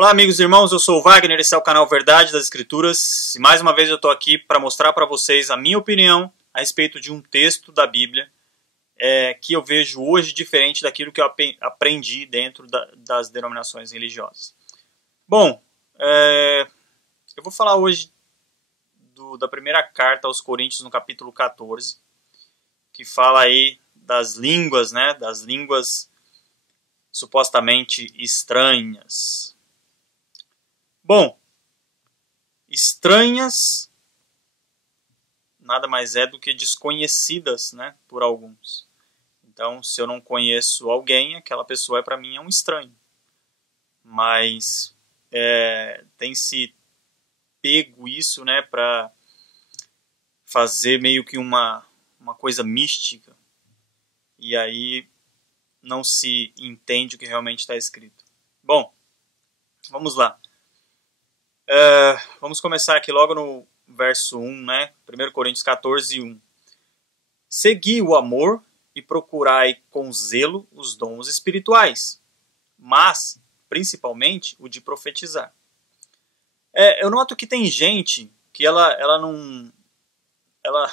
Olá amigos e irmãos, eu sou o Wagner, esse é o canal Verdade das Escrituras e mais uma vez eu estou aqui para mostrar para vocês a minha opinião a respeito de um texto da Bíblia que eu vejo hoje diferente daquilo que eu aprendi dentro das denominações religiosas. Bom, eu vou falar hoje da primeira carta aos Coríntios no capítulo 14, que fala aí das línguas, né, das línguas supostamente estranhas. Bom, estranhas nada mais é do que desconhecidas, né, por alguns. Então, se eu não conheço alguém, aquela pessoa para mim é um estranho. Mas tem se pego isso, né, para fazer meio que uma coisa mística. E aí não se entende o que realmente está escrito. Bom, vamos lá. Vamos começar aqui logo no verso 1, né? 1 Coríntios 14, 1. Segui o amor e procurai com zelo os dons espirituais, mas, principalmente, o de profetizar. Eu noto que tem gente que ela não... Ela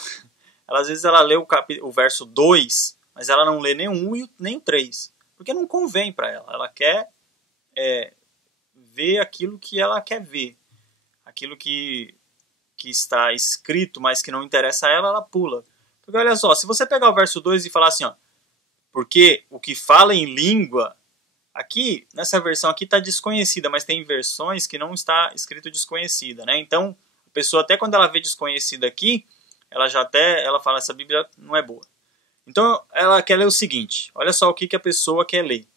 às vezes ela lê o verso 2, mas ela não lê nem o 1 nem o 3, porque não convém para ela. Ela quer ver aquilo que ela quer ver. Aquilo que está escrito, mas que não interessa a ela, ela pula. Porque olha só, se você pegar o verso 2 e falar assim, ó, porque o que fala em língua, aqui, nessa versão aqui está desconhecida, mas tem versões que não está escrito desconhecida, né? Então, a pessoa até quando ela vê desconhecida aqui, ela fala, essa Bíblia não é boa. Então, ela quer ler o seguinte, olha só o que a pessoa quer ler.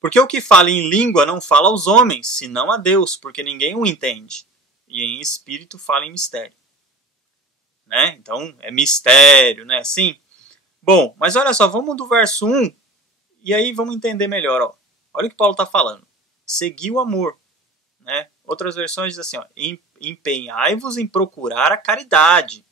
Porque o que fala em língua não fala aos homens, senão a Deus, porque ninguém o entende. E em espírito fala em mistério. Né? Então, é mistério, né? Assim. Bom, mas olha só, vamos do verso 1, e aí vamos entender melhor. Ó. Olha o que Paulo está falando. Segui o amor. Né? Outras versões dizem assim, ó, empenhai-vos em procurar a caridade.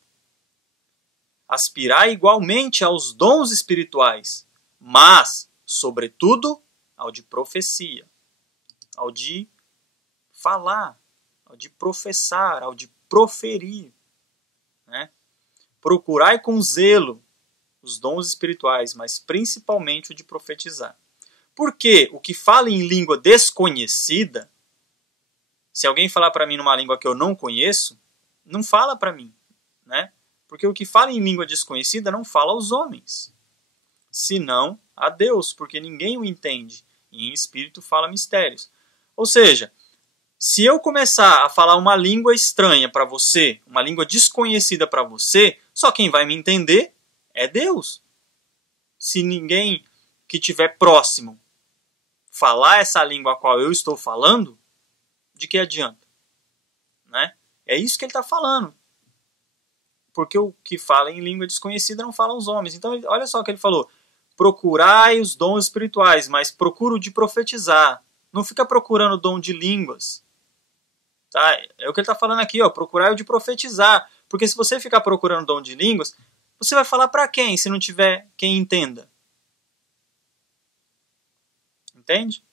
Aspirai igualmente aos dons espirituais, mas, sobretudo, ao de profecia, ao de falar, ao de professar, ao de proferir. Né? Procurai com zelo os dons espirituais, mas principalmente o de profetizar. Porque o que fala em língua desconhecida, se alguém falar para mim numa língua que eu não conheço, não fala para mim. Né? Porque o que fala em língua desconhecida não fala aos homens, senão a Deus, porque ninguém o entende. E em espírito fala mistérios. Ou seja, se eu começar a falar uma língua estranha para você, uma língua desconhecida para você, só quem vai me entender é Deus. Se ninguém que estiver próximo falar essa língua a qual eu estou falando, de que adianta? Né? É isso que ele está falando. Porque o que fala em língua desconhecida não fala aos homens. Então, olha só o que ele falou. Procurai os dons espirituais, mas procura o de profetizar. Não fica procurando o dom de línguas. Tá? É o que ele está falando aqui, ó. Procurai o de profetizar. Porque se você ficar procurando o dom de línguas, você vai falar para quem, se não tiver quem entenda? Entende?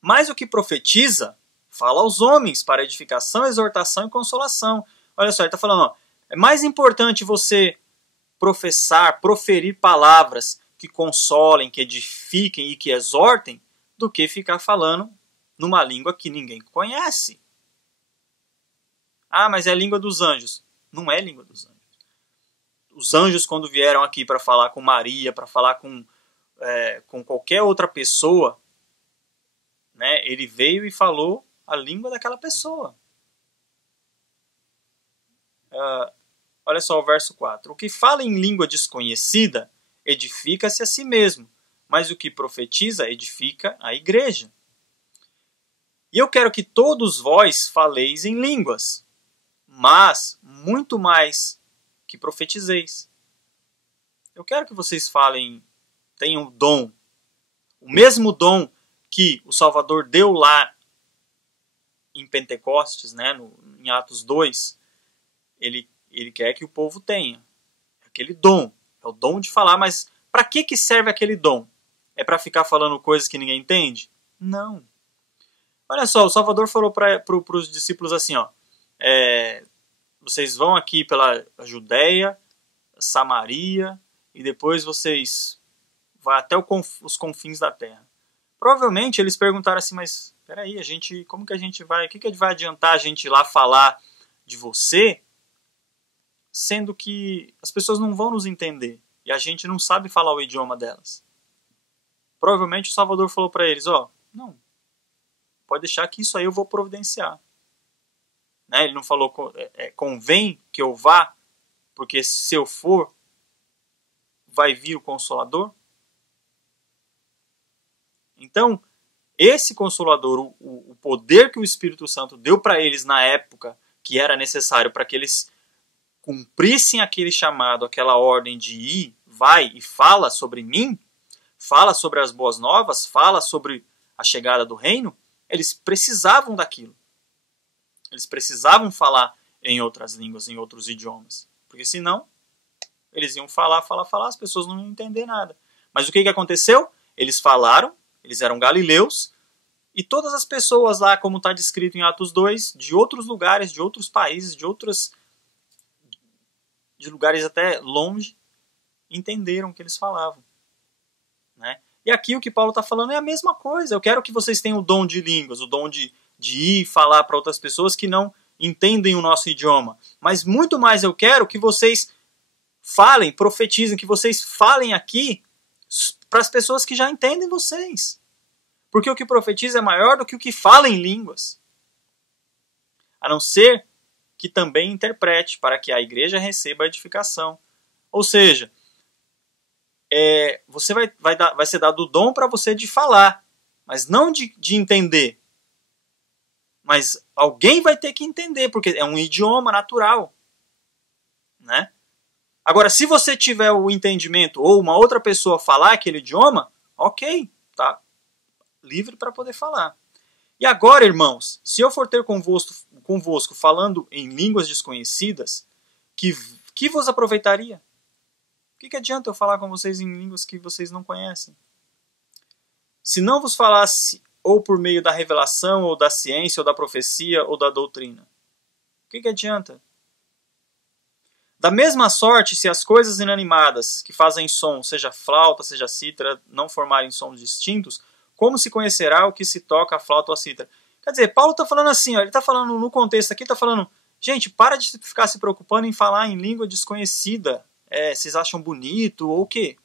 Mas o que profetiza, fala aos homens para edificação, exortação e consolação. Olha só, ele está falando, ó, é mais importante você professar, proferir palavras que consolem, que edifiquem e que exortem, do que ficar falando numa língua que ninguém conhece. Ah, mas é a língua dos anjos. Não é a língua dos anjos. Os anjos, quando vieram aqui para falar com Maria, para falar com qualquer outra pessoa, né, ele veio e falou a língua daquela pessoa. Olha só o verso 4. O que fala em língua desconhecida edifica-se a si mesmo, mas o que profetiza edifica a igreja. E eu quero que todos vós faleis em línguas, mas muito mais que profetizeis. Eu quero que vocês falem, tenham dom, o mesmo dom que o Salvador deu lá em Pentecostes, né, em Atos 2, ele quer que o povo tenha aquele dom. É o dom de falar, mas para que serve aquele dom? É para ficar falando coisas que ninguém entende? Não. Olha só, o Salvador falou para os discípulos assim, ó, vocês vão aqui pela Judéia, Samaria, e depois vocês vão até os confins da terra. Provavelmente eles perguntaram assim, mas peraí, como que a gente vai, o que vai adiantar a gente ir lá falar de você, sendo que as pessoas não vão nos entender, e a gente não sabe falar o idioma delas. Provavelmente o Salvador falou para eles, não, pode deixar que isso aí eu vou providenciar. Né? Ele não falou, convém que eu vá, porque se eu for, vai vir o Consolador. Então, esse Consolador, o poder que o Espírito Santo deu para eles na época que era necessário para que eles cumprissem aquele chamado, aquela ordem de ir, vai e fala sobre mim, fala sobre as boas novas, fala sobre a chegada do reino, eles precisavam daquilo. Eles precisavam falar em outras línguas, em outros idiomas. Porque senão, eles iam falar, as pessoas não iam entender nada. Mas o que aconteceu? Eles falaram, eles eram galileus, e todas as pessoas lá, como está descrito em Atos 2, de outros lugares, de outros países, de lugares até longe, entenderam o que eles falavam. Né? E aqui o que Paulo está falando é a mesma coisa. Eu quero que vocês tenham o dom de línguas, o dom de ir falar para outras pessoas que não entendem o nosso idioma. Mas muito mais eu quero que vocês falem, profetizem, que vocês falem aqui para as pessoas que já entendem vocês. Porque o que profetiza é maior do que o que fala em línguas. A não ser que também interprete, para que a igreja receba a edificação. Ou seja, você vai ser dado o dom para você de falar, mas não de entender. Mas alguém vai ter que entender, porque é um idioma natural. Né? Agora, se você tiver o entendimento ou uma outra pessoa falar aquele idioma, ok, tá livre para poder falar. E agora, irmãos, se eu for ter convosco falando em línguas desconhecidas, que vos aproveitaria? O que adianta eu falar com vocês em línguas que vocês não conhecem? Se não vos falasse ou por meio da revelação, ou da ciência, ou da profecia, ou da doutrina, o que adianta? Da mesma sorte, se as coisas inanimadas que fazem som, seja flauta, seja cítara, não formarem sons distintos, como se conhecerá o que se toca a flauta ou a cítara? Quer dizer, Paulo está falando assim, ele está falando no contexto aqui, está falando, gente, para de ficar se preocupando em falar em língua desconhecida. Vocês acham bonito ou o quê?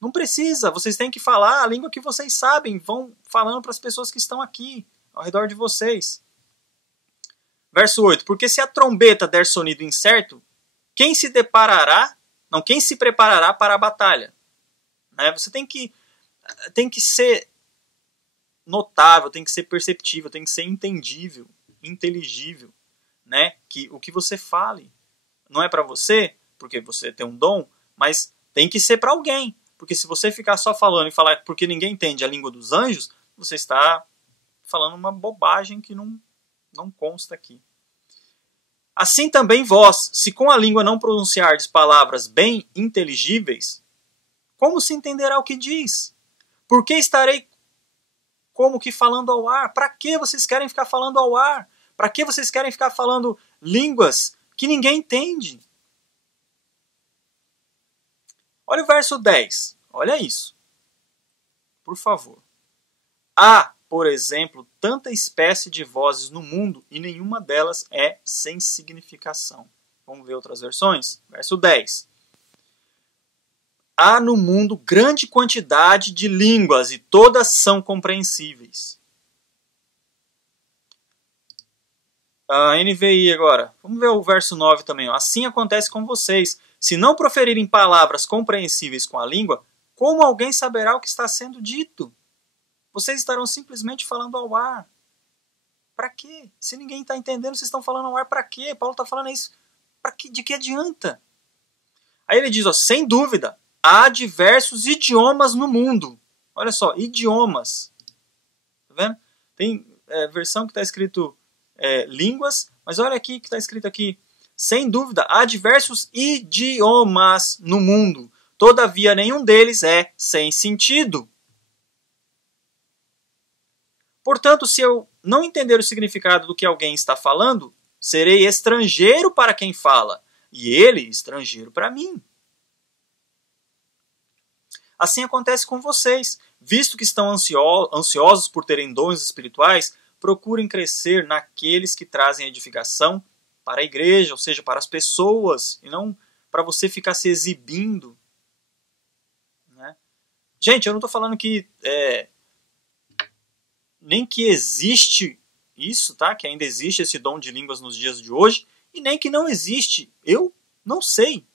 Não precisa, vocês têm que falar a língua que vocês sabem, vão falando para as pessoas que estão aqui, ao redor de vocês. Verso 8, porque se a trombeta der sonido incerto, quem se preparará para a batalha? Você tem que ser notável, tem que ser perceptível, tem que ser entendível, inteligível, né? Que o que você fale não é para você, porque você tem um dom, mas tem que ser para alguém. Porque se você ficar só falando e falar porque ninguém entende a língua dos anjos, você está falando uma bobagem que não consta aqui. Assim também vós, se com a língua não pronunciardes palavras bem inteligíveis, como se entenderá o que diz? Por que estarei como que falando ao ar? Para que vocês querem ficar falando ao ar? Para que vocês querem ficar falando línguas que ninguém entende? Olha o verso 10. Olha isso. Por favor. Há, por exemplo, tanta espécie de vozes no mundo e nenhuma delas é sem significação. Vamos ver outras versões? Verso 10. Há no mundo grande quantidade de línguas e todas são compreensíveis. A NVI agora. Vamos ver o verso 9 também. Assim acontece com vocês. Se não proferirem palavras compreensíveis com a língua, como alguém saberá o que está sendo dito? Vocês estarão simplesmente falando ao ar. Para quê? Se ninguém está entendendo, vocês estão falando ao ar para quê? Paulo está falando isso. De que adianta? Aí ele diz, sem dúvida, há diversos idiomas no mundo. Olha só, idiomas. Tá vendo? Tem versão que está escrito línguas, mas olha aqui que está escrito aqui. Sem dúvida, há diversos idiomas no mundo. Todavia, nenhum deles é sem sentido. Portanto, se eu não entender o significado do que alguém está falando, serei estrangeiro para quem fala, e ele estrangeiro para mim. Assim acontece com vocês. Visto que estão ansiosos por terem dons espirituais, procurem crescer naqueles que trazem edificação para a igreja, ou seja, para as pessoas, e não para você ficar se exibindo. Né? Gente, eu não estou falando que nem que existe isso, tá? Que ainda existe esse dom de línguas nos dias de hoje, e nem que não existe. Eu não sei.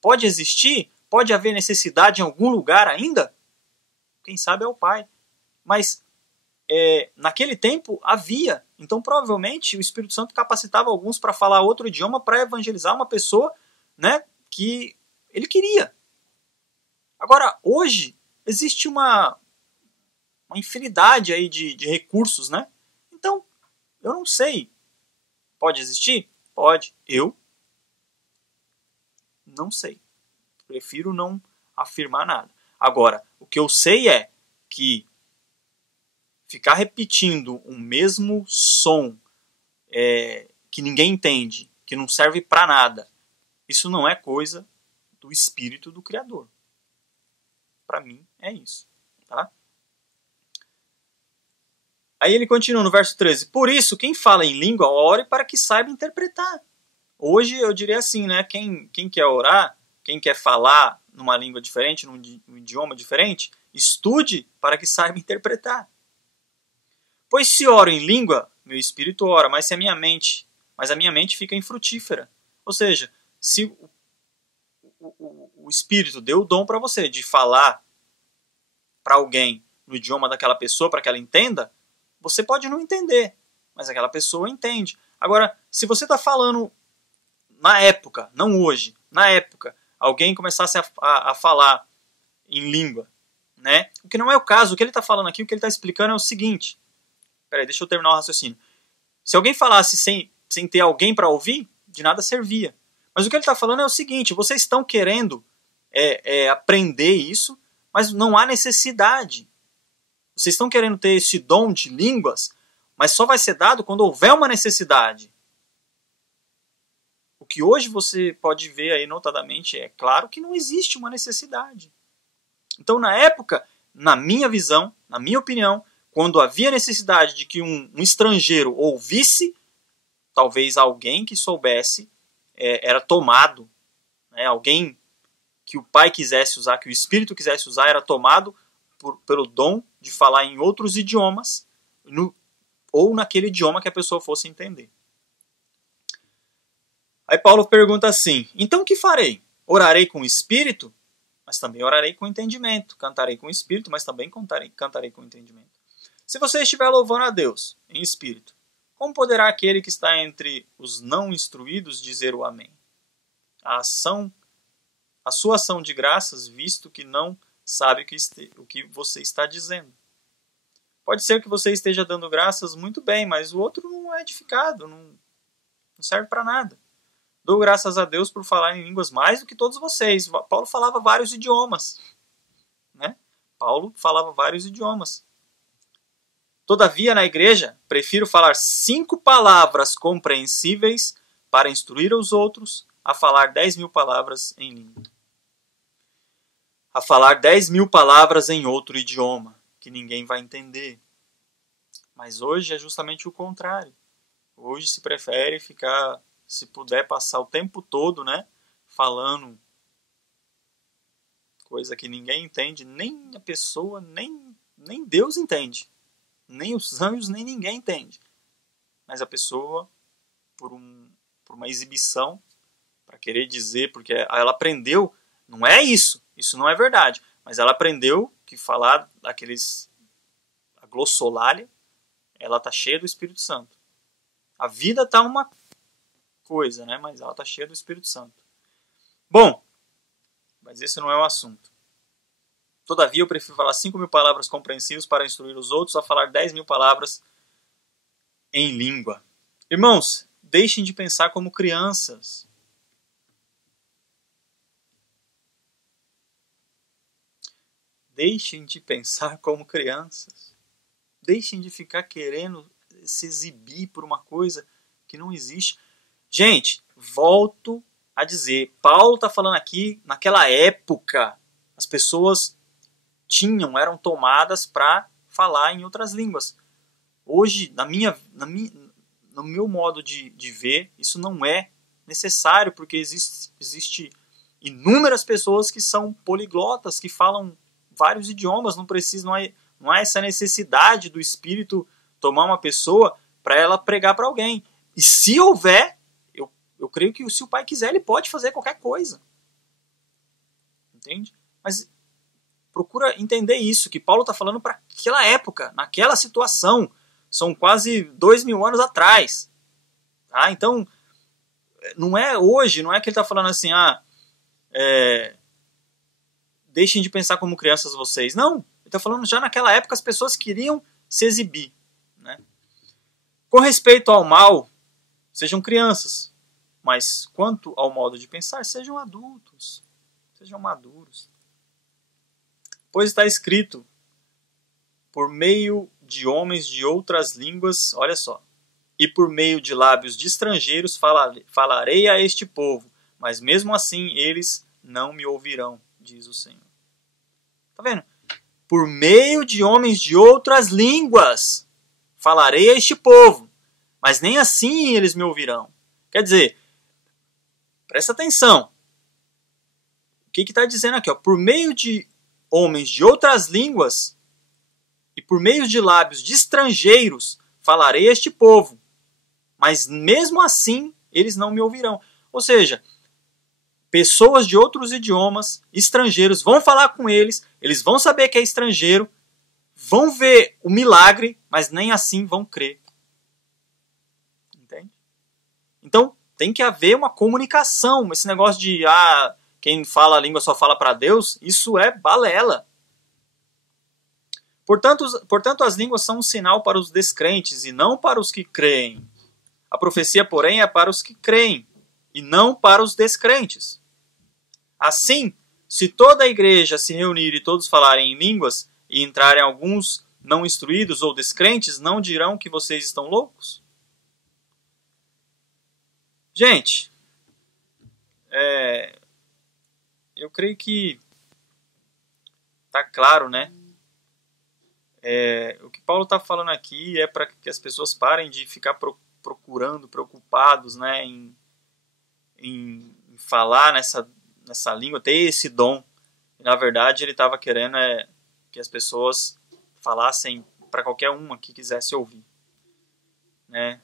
Pode existir? Pode haver necessidade em algum lugar ainda? Quem sabe é o Pai. Mas naquele tempo havia. Então provavelmente o Espírito Santo capacitava alguns para falar outro idioma, para evangelizar uma pessoa, né, que ele queria. Agora, hoje, existe uma infinidade aí de recursos, né? Então, eu não sei. Pode existir? Pode. Eu não sei. Prefiro não afirmar nada. Agora, o que eu sei é que ficar repetindo o mesmo som que ninguém entende, que não serve para nada, isso não é coisa do Espírito do Criador. Para mim, é isso. Tá? Aí ele continua no verso 13. Por isso, quem fala em língua, ore para que saiba interpretar. Hoje eu diria assim, né? Quem quer orar, quem quer falar numa língua diferente, num idioma diferente, estude para que saiba interpretar. Pois se oro em língua, meu espírito ora, mas a minha mente fica infrutífera. Ou seja, se o espírito deu o dom para você de falar para alguém no idioma daquela pessoa, para que ela entenda, você pode não entender, mas aquela pessoa entende. Agora, se você está falando na época, não hoje, na época, alguém começasse a falar em língua, né? O que não é o caso, o que ele está falando aqui, o que ele está explicando é o seguinte. Peraí, deixa eu terminar o raciocínio. Se alguém falasse sem ter alguém para ouvir, de nada servia. Mas o que ele está falando é o seguinte, vocês estão querendo aprender isso, mas não há necessidade. Vocês estão querendo ter esse dom de línguas, mas só vai ser dado quando houver uma necessidade. O que hoje você pode ver aí notadamente é claro que não existe uma necessidade. Então, na época, na minha visão, na minha opinião, quando havia necessidade de que um estrangeiro ouvisse, talvez alguém que soubesse era tomado, né? Alguém que o Pai quisesse usar, que o Espírito quisesse usar, era tomado pelo dom de falar em outros idiomas, ou naquele idioma que a pessoa fosse entender. Aí Paulo pergunta assim, então o que farei? Orarei com o Espírito, mas também orarei com entendimento. Cantarei com o Espírito, mas também cantarei com entendimento. Se você estiver louvando a Deus em Espírito, como poderá aquele que está entre os não instruídos dizer o amém? A sua ação de graças, visto que não sabe o que você está dizendo. Pode ser que você esteja dando graças muito bem, mas o outro não é edificado, não serve para nada. Dou graças a Deus por falar em línguas mais do que todos vocês. Paulo falava vários idiomas. Né? Paulo falava vários idiomas. Todavia, na igreja, prefiro falar 5 palavras compreensíveis para instruir os outros a falar 10.000 palavras em língua. A falar 10.000 palavras em outro idioma, que ninguém vai entender. Mas hoje é justamente o contrário. Hoje se prefere ficar, se puder, passar o tempo todo, né, falando coisa que ninguém entende, nem a pessoa, nem Deus entende. Nem os anjos, nem ninguém entende. Mas a pessoa, por uma exibição, para querer dizer, porque ela aprendeu, não é isso não é verdade, mas ela aprendeu que falar a glossolalia, ela está cheia do Espírito Santo. A vida está uma coisa, né? Mas ela está cheia do Espírito Santo. Bom, mas esse não é o assunto. Todavia, eu prefiro falar 5.000 palavras compreensíveis para instruir os outros a falar 10.000 palavras em língua. Irmãos, deixem de pensar como crianças. Deixem de pensar como crianças. deixem de ficar querendo se exibir por uma coisa que não existe. Gente, volto a dizer, Paulo está falando aqui, naquela época, as pessoas eram tomadas para falar em outras línguas. Hoje, no meu modo de ver, isso não é necessário, porque existe inúmeras pessoas que são poliglotas, que falam vários idiomas, não há essa necessidade do Espírito tomar uma pessoa para ela pregar para alguém. E se houver, eu creio que se o Pai quiser, ele pode fazer qualquer coisa. Entende? Mas procura entender isso, que Paulo está falando para aquela época, naquela situação. São quase 2000 anos atrás. Tá? Então, não é hoje, não é que ele está falando assim, deixem de pensar como crianças vocês. Não, ele está falando já naquela época as pessoas queriam se exibir. Né? Com respeito ao mal, sejam crianças. Mas quanto ao modo de pensar, sejam adultos. Sejam maduros. Pois está escrito, por meio de homens de outras línguas, olha só, e por meio de lábios de estrangeiros falarei a este povo, mas mesmo assim eles não me ouvirão, diz o Senhor. Tá vendo? Por meio de homens de outras línguas falarei a este povo, mas nem assim eles me ouvirão. Quer dizer, presta atenção. O que está dizendo aqui? Ó? Por meio de homens de outras línguas e por meio de lábios de estrangeiros falarei a este povo, mas mesmo assim eles não me ouvirão. Ou seja, pessoas de outros idiomas, estrangeiros, vão falar com eles vão saber que é estrangeiro, vão ver o milagre, mas nem assim vão crer. Entende? Então, tem que haver uma comunicação. Esse negócio de quem fala a língua só fala para Deus, isso é balela. Portanto, as línguas são um sinal para os descrentes e não para os que creem. A profecia, porém, é para os que creem e não para os descrentes. Assim, se toda a igreja se reunir e todos falarem em línguas e entrarem alguns não instruídos ou descrentes, não dirão que vocês estão loucos? Gente, eu creio que está claro, né? O que Paulo está falando aqui é para que as pessoas parem de ficar preocupados, né, em falar nessa língua, ter esse dom. E, na verdade, ele estava querendo que as pessoas falassem para qualquer uma que quisesse ouvir. Né?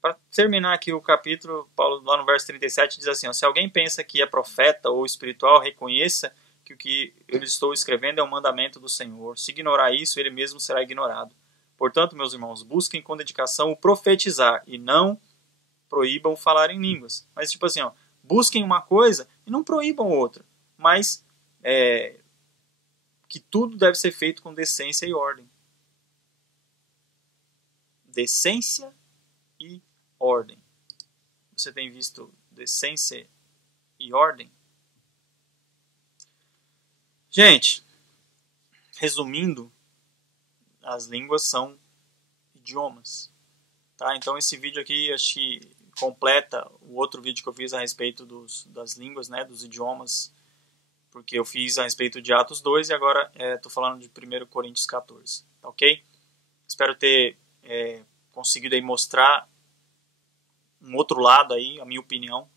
Para terminar aqui o capítulo, Paulo, lá no verso 37, diz assim, se alguém pensa que é profeta ou espiritual, reconheça que o que eu estou escrevendo é um mandamento do Senhor. Se ignorar isso, ele mesmo será ignorado. Portanto, meus irmãos, busquem com dedicação o profetizar e não proíbam falar em línguas. Mas tipo assim, busquem uma coisa e não proíbam outra. Mas que tudo deve ser feito com decência e ordem. Decência e ordem. Você tem visto decência e ordem? Gente, resumindo, as línguas são idiomas. Tá? Então esse vídeo aqui acho que completa o outro vídeo que eu fiz a respeito das línguas, né, dos idiomas, porque eu fiz a respeito de Atos 2 e agora estou falando de 1 Coríntios 14. Tá, ok? Espero ter conseguido aí mostrar um outro lado aí, a minha opinião,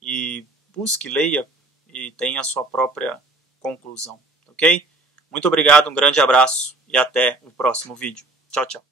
e busque, leia e tenha a sua própria conclusão, ok? Muito obrigado, um grande abraço e até o próximo vídeo. Tchau, tchau.